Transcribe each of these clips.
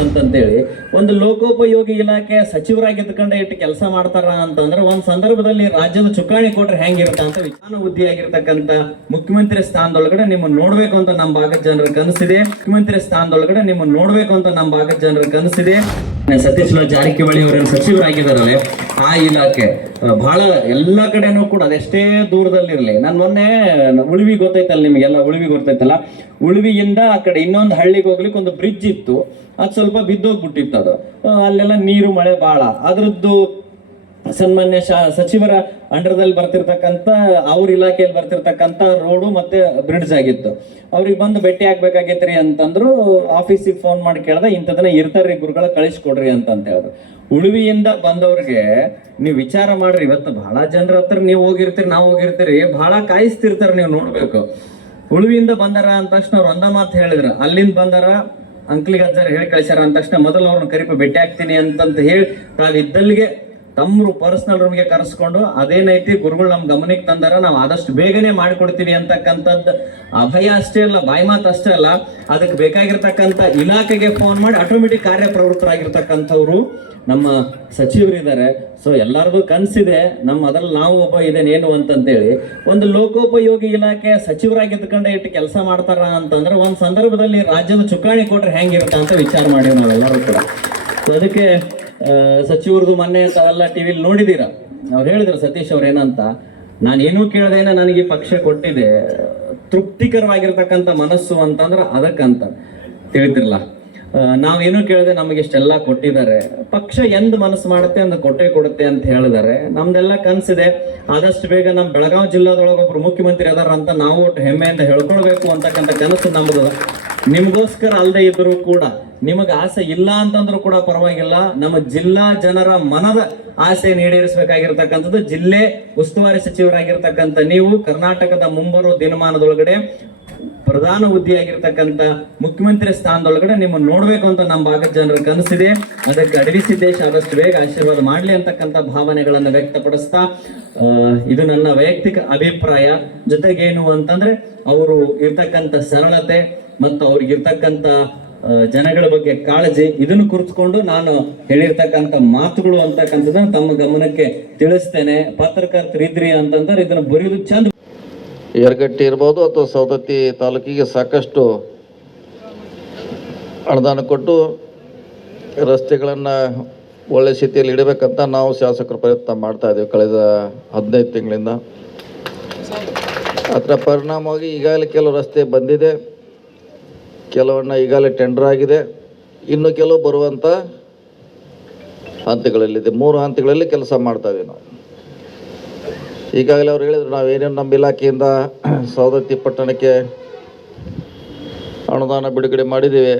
ಅಂತಂತೇಳಿ ಒಂದು ಲೋಕೋಪಯೋಗಿ ಇಲಾಖೆ ಸಚಿವರಾಗಿದ್ದುಕೊಂಡೆ ಇಟ್ಟು ಕೆಲಸ ಮಾಡ್ತಾರ ಅಂತಂದ್ರೆ ಒಂದ್ ಸಂದರ್ಭದಲ್ಲಿ ರಾಜ್ಯದ ಚುಕ್ಕಾಣಿ ಕೊಟ್ರೆ ಹೆಂಗಿರುತ್ತ ಅಂತ ವಿಚಾರ ಹುದ್ದೆಯಾಗಿರ್ತಕ್ಕಂಥ ಮುಖ್ಯಮಂತ್ರಿ ಸ್ಥಾನದೊಳಗಡೆ ನಿಮ್ಮನ್ನ ನೋಡ್ಬೇಕು ಅಂತ ನಮ್ಮ ಭಾಗದ ಜನರ ಕನಸಿದೆ. ಮುಖ್ಯಮಂತ್ರಿ ಸ್ಥಾನದೊಳಗಡೆ ನಿಮ್ಮನ್ನ ನೋಡ್ಬೇಕು ಅಂತ ನಮ್ಮ ಭಾಗದ ಜನರ ಕನಸಿದೆ. ಸತೀಶ್ ಜಾರಕಿಹೊಳಿ ಅವರೇನು ಸಚಿವರಾಗಿದ್ದಾರಲ್ಲ ಆ ಇಲಾಖೆ ಬಹಳ ಎಲ್ಲಾ ಕಡೆನೂ ಕೂಡ ಅದೆಷ್ಟೇ ದೂರದಲ್ಲಿರ್ಲಿ. ನಾನು ಮೊನ್ನೆ ಉಳಿವಿ ಗೊತ್ತೈತಲ್ಲ, ನಿಮಗೆಲ್ಲ ಉಳಿವಿ ಗೊತ್ತೈತಲ್ಲ, ಉಳಿವಿಯಿಂದ ಆ ಕಡೆ ಇನ್ನೊಂದು ಹಳ್ಳಿಗೆ ಹೋಗ್ಲಿಕ್ಕೆ ಒಂದು ಬ್ರಿಡ್ಜ್ ಇತ್ತು, ಅದು ಸ್ವಲ್ಪ ಬಿದ್ದೋಗ್ಬಿಟ್ಟಿತ್ತು. ಅದು ಅಲ್ಲೆಲ್ಲ ನೀರು ಮಳೆ ಬಹಳ, ಅದ್ರದ್ದು ಸನ್ಮಾನ್ಯ ಸಚಿವರ ಅಂಡರ್ದಲ್ಲಿ ಬರ್ತಿರ್ತಕ್ಕಂಥ ಅವ್ರ ಇಲಾಖೆಯಲ್ಲಿ ಬರ್ತಿರ್ತಕ್ಕಂಥ ರೋಡು ಮತ್ತೆ ಬ್ರಿಡ್ಜ್ ಆಗಿತ್ತು. ಅವ್ರಿಗೆ ಬಂದು ಭೇಟಿ ಆಗ್ಬೇಕಾಗೈತ್ರಿ ಅಂತಂದ್ರು. ಆಫೀಸಿಗೆ ಫೋನ್ ಮಾಡಿ ಕೇಳ್ದೆ, ಇಂಥದನ್ನ ಇರ್ತಾರ್ರಿ ಗುರುಗಳ ಕಳಿಸ್ಕೊಡ್ರಿ ಅಂತ ಹೇಳಿದ್ರು. ಉಳುವಿಯಿಂದ ಬಂದವ್ರಿಗೆ ನೀವು ವಿಚಾರ ಮಾಡ್ರಿ, ಇವತ್ತು ಬಹಳ ಜನರ ಹತ್ರ ನೀವು ಹೋಗಿರ್ತೀರಿ, ನಾವು ಹೋಗಿರ್ತೀರಿ, ಬಹಳ ಕಾಯಿಸ್ತಿರ್ತಾರೆ, ನೀವು ನೋಡ್ಬೇಕು. ಉಳುವಿಯಿಂದ ಬಂದಾರ ಅಂದ ತಕ್ಷಣ ಅವ್ರು ಒಂದ ಮಾತು ಹೇಳಿದ್ರು, ಅಲ್ಲಿಂದ ಬಂದಾರ ಅಂಕ್ಲಿಗೆ ಅಜ್ಜಾರ ಹೇಳಿ ಕಳಿಸ್ಯಾರ ಅಂದ ತಕ್ಷಣ ಮೊದಲು ಅವ್ರನ್ನ ಕರಿಪ ಭೇಟಿ ಆಗ್ತೀನಿ ಅಂತಂತ ಹೇಳಿ ತಾವಿದ್ದಲ್ಲಿಗೆ ತಮ್ಮ ಪರ್ಸನಲ್ ರೂಮ್ಗೆ ಕರೆಸ್ಕೊಂಡು ಅದೇನೈತಿ ಗುರುಗಳು ನಮ್ ಗಮನಕ್ಕೆ ತಂದಾರ, ನಾವು ಆದಷ್ಟು ಬೇಗನೆ ಮಾಡಿಕೊಡ್ತೀವಿ ಅಂತಕ್ಕಂಥದ್ದು ಅಭಯ ಅಷ್ಟೇ ಅಲ್ಲ, ಬಾಯಿ ಮಾತು ಅಷ್ಟೇ ಅಲ್ಲ, ಅದಕ್ಕೆ ಬೇಕಾಗಿರ್ತಕ್ಕಂಥ ಇಲಾಖೆಗೆ ಫೋನ್ ಮಾಡಿ ಆಟೋಮೆಟಿಕ್ ಕಾರ್ಯಪ್ರವೃತ್ತರಾಗಿರ್ತಕ್ಕಂಥವ್ರು ನಮ್ಮ ಸಚಿವರಿದ್ದಾರೆ. ಸೊ ಎಲ್ಲರಿಗೂ ಕನಸಿದೆ, ಅದ್ರಲ್ಲಿ ನಾವು ಒಬ್ಬ ಇದೇನೇನು ಅಂತಂತೇಳಿ ಒಂದು ಲೋಕೋಪಯೋಗಿ ಇಲಾಖೆ ಸಚಿವರಾಗಿದ್ದುಕೊಂಡೆ ಇಟ್ಟು ಕೆಲಸ ಮಾಡ್ತಾರ ಅಂತಂದ್ರೆ ಒಂದ್ ಸಂದರ್ಭದಲ್ಲಿ ರಾಜ್ಯದ ಚುಕ್ಕಾಣಿ ಕೊಟ್ರೆ ಹೆಂಗಿರುತ್ತ ಅಂತ ವಿಚಾರ ಮಾಡಿವಿ ನಾವೆಲ್ಲರೂ ಕೂಡ. ಸೊ ಅದಕ್ಕೆ ಸಚಿವರದು ಮೊನ್ನೆ ತಾವೆಲ್ಲ ಟಿವಿಲಿ ನೋಡಿದೀರ, ಅವ್ರು ಹೇಳಿದ್ರು ಸತೀಶ್ ಅವ್ರು ಏನಂತ, ನಾನೇನೂ ಕೇಳ್ದೇನೆ ನನಗೆ ಪಕ್ಷ ಕೊಟ್ಟಿದೆ, ತೃಪ್ತಿಕರವಾಗಿರ್ತಕ್ಕಂಥ ಮನಸ್ಸು ಅಂತಂದ್ರೆ ಅದಕ್ಕಂತ ತಿಳಿತಿರ್ಲ. ನಾವೇನು ಕೇಳಿದೆ ನಮಗೆ ಇಷ್ಟೆಲ್ಲ ಕೊಟ್ಟಿದ್ದಾರೆ, ಪಕ್ಷ ಎಂದ್ ಮನಸ್ಸು ಮಾಡುತ್ತೆ ಅಂದ್ ಕೊಟ್ಟೆ ಕೊಡುತ್ತೆ ಅಂತ ಹೇಳಿದ್ದಾರೆ. ನಮ್ದೆಲ್ಲ ಕನ್ಸಿದೆ, ಆದಷ್ಟು ಬೇಗ ನಮ್ಮ ಬೆಳಗಾವಿ ಜಿಲ್ಲಾದೊಳಗೆ ಒಬ್ರು ಮುಖ್ಯಮಂತ್ರಿ ಅದಾರ ಅಂತ ನಾವು ಒಟ್ಟು ಹೆಮ್ಮೆಯಿಂದ ಹೇಳ್ಕೊಳ್ಬೇಕು ಅಂತಕ್ಕಂಥ ಕನಸು ನಮ್ದು. ನಿಮಗೋಸ್ಕರ ಅಲ್ಲದೆ ಇದ್ರು ಕೂಡ, ನಿಮಗೆ ಆಸೆ ಇಲ್ಲ ಅಂತಂದ್ರೂ ಕೂಡ ಪರವಾಗಿಲ್ಲ, ನಮ್ಮ ಜಿಲ್ಲಾ ಜನರ ಮನದ ಆಸೆ ಈಡೇರಿಸಬೇಕಾಗಿರ್ತಕ್ಕಂಥದ್ದು ಜಿಲ್ಲೆ ಉಸ್ತುವಾರಿ ಸಚಿವರಾಗಿರ್ತಕ್ಕಂಥ ನೀವು ಕರ್ನಾಟಕದ ಮುಂಬರುವ ದಿನಮಾನದೊಳಗಡೆ ಪ್ರಧಾನ ಹುದ್ದೆಯಾಗಿರ್ತಕ್ಕಂಥ ಮುಖ್ಯಮಂತ್ರಿ ಸ್ಥಾನದೊಳಗಡೆ ನಿಮ್ಮನ್ನು ನೋಡ್ಬೇಕು ಅಂತ ನಮ್ಮ ಭಾಗದ ಜನರ ಕನಸಿದೆ. ಅದಕ್ಕೆ ಅಡವಿ ಸಿದ್ದೇಶ್ ಆದಷ್ಟು ಬೇಗ ಆಶೀರ್ವಾದ ಮಾಡ್ಲಿ ಅಂತಕ್ಕಂಥ ಭಾವನೆಗಳನ್ನು ವ್ಯಕ್ತಪಡಿಸ್ತಾ, ಇದು ನನ್ನ ವೈಯಕ್ತಿಕ ಅಭಿಪ್ರಾಯ. ಜೊತೆಗೇನು ಅಂತಂದ್ರೆ ಅವರು ಇರ್ತಕ್ಕಂಥ ಸರಳತೆ ಮತ್ತು ಅವ್ರಿಗಿರ್ತಕ್ಕಂಥ ಜನಗಳ ಬಗ್ಗೆ ಕಾಳಜಿ, ಇದನ್ನು ಕುರಿತುಕೊಂಡು ನಾನು ಹೇಳಿರ್ತಕ್ಕಂಥ ಮಾತುಗಳು ಅಂತಕ್ಕಂಥದ್ದನ್ನು ತಮ್ಮ ಗಮನಕ್ಕೆ ತಿಳಿಸ್ತೇನೆ. ಪತ್ರಕರ್ತರಿದ್ರಿ ಅಂತಂದ್ರೆ ಇದನ್ನು ಬರೆಯೋದು ಚಂದ. ಯರಗಟ್ಟಿ ಇರ್ಬೋದು ಅಥವಾ ಸವದತ್ತಿ ತಾಲೂಕಿಗೆ ಸಾಕಷ್ಟು ಅನುದಾನ ಕೊಟ್ಟು ರಸ್ತೆಗಳನ್ನು ಒಳ್ಳೆ ಸ್ಥಿತಿಯಲ್ಲಿ ಇಡಬೇಕಂತ ನಾವು ಶಾಸಕರು ಪ್ರಯತ್ನ ಮಾಡ್ತಾ ಇದ್ದೀವಿ ಕಳೆದ 15 ತಿಂಗಳಿಂದ. ಅದರ ಪರಿಣಾಮವಾಗಿ ಈಗಾಗಲೇ ಕೆಲವು ರಸ್ತೆ ಬಂದಿದೆ, ಕೆಲವನ್ನ ಈಗಾಗಲೇ ಟೆಂಡರ್ ಆಗಿದೆ, ಇನ್ನು ಕೆಲವು ಬರುವಂಥ ಹಂತಗಳಲ್ಲಿದೆ. 3 ಹಂತಗಳಲ್ಲಿ ಕೆಲಸ ಮಾಡ್ತಾ ಇದ್ದೀವಿ ನಾವು. ಈಗಾಗಲೇ ಅವ್ರು ಹೇಳಿದ್ರು, ನಾವೇನೇನು ನಮ್ಮ ಇಲಾಖೆಯಿಂದ ಸವದತ್ತಿ ಪಟ್ಟಣಕ್ಕೆ ಅನುದಾನ ಬಿಡುಗಡೆ ಮಾಡಿದ್ದೀವಿ.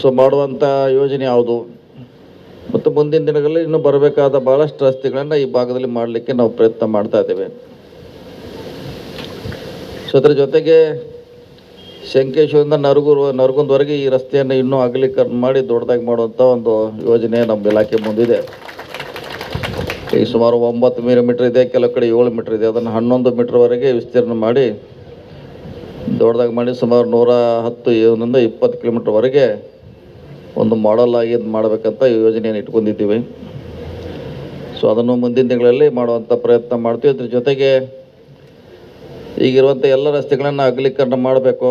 ಸೊ ಮಾಡುವಂಥ ಯೋಜನೆ ಯಾವುದು ಮತ್ತು ಮುಂದಿನ ದಿನಗಳಲ್ಲಿ ಇನ್ನೂ ಬರಬೇಕಾದ ಭಾಳಷ್ಟು ರಸ್ತೆಗಳನ್ನು ಈ ಭಾಗದಲ್ಲಿ ಮಾಡಲಿಕ್ಕೆ ನಾವು ಪ್ರಯತ್ನ ಮಾಡ್ತಾ ಇದ್ದೇವೆ. ಸೊ ಅದರ ಜೊತೆಗೆ ಶಂಕೇಶ್ವರದಿಂದ ನರಗುಂದವರೆಗೆ ಈ ರಸ್ತೆಯನ್ನು ಇನ್ನೂ ಅಗಲೀಕರಣ ಮಾಡಿ ದೊಡ್ಡದಾಗಿ ಮಾಡುವಂಥ ಒಂದು ಯೋಜನೆ ನಮ್ಮ ಇಲಾಖೆ ಮುಂದಿದೆ. ಈಗ ಸುಮಾರು 9 ಮೀಟರ್ ಇದೆ, ಕೆಲವು ಕಡೆ 7 ಮೀಟರ್ ಇದೆ. ಅದನ್ನು 11 ಮೀಟರ್ವರೆಗೆ ವಿಸ್ತೀರ್ಣ ಮಾಡಿ ದೊಡ್ಡದಾಗಿ ಮಾಡಿ ಸುಮಾರು 110 20 ಕಿಲೋಮೀಟರ್ವರೆಗೆ ಒಂದು ಮಾಡೆಲ್ ಆಗಿ ಮಾಡಬೇಕಂತ ಯೋಜನೆಯನ್ನು ಇಟ್ಕೊಂಡಿದ್ದೀವಿ. ಸೊ ಅದನ್ನು ಮುಂದಿನ ತಿಂಗಳಲ್ಲಿ ಮಾಡುವಂಥ ಪ್ರಯತ್ನ ಮಾಡ್ತೀವಿ. ಅದ್ರ ಜೊತೆಗೆ ಈಗಿರುವಂಥ ಎಲ್ಲ ರಸ್ತೆಗಳನ್ನು ಅಗಲೀಕರಣ ಮಾಡಬೇಕು,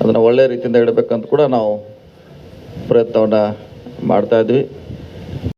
ಅದನ್ನು ಒಳ್ಳೆಯ ರೀತಿಯಿಂದ ಇಡಬೇಕಂತ ಕೂಡ ನಾವು ಪ್ರಯತ್ನವನ್ನು ಮಾಡ್ತಾಯಿದ್ವಿ.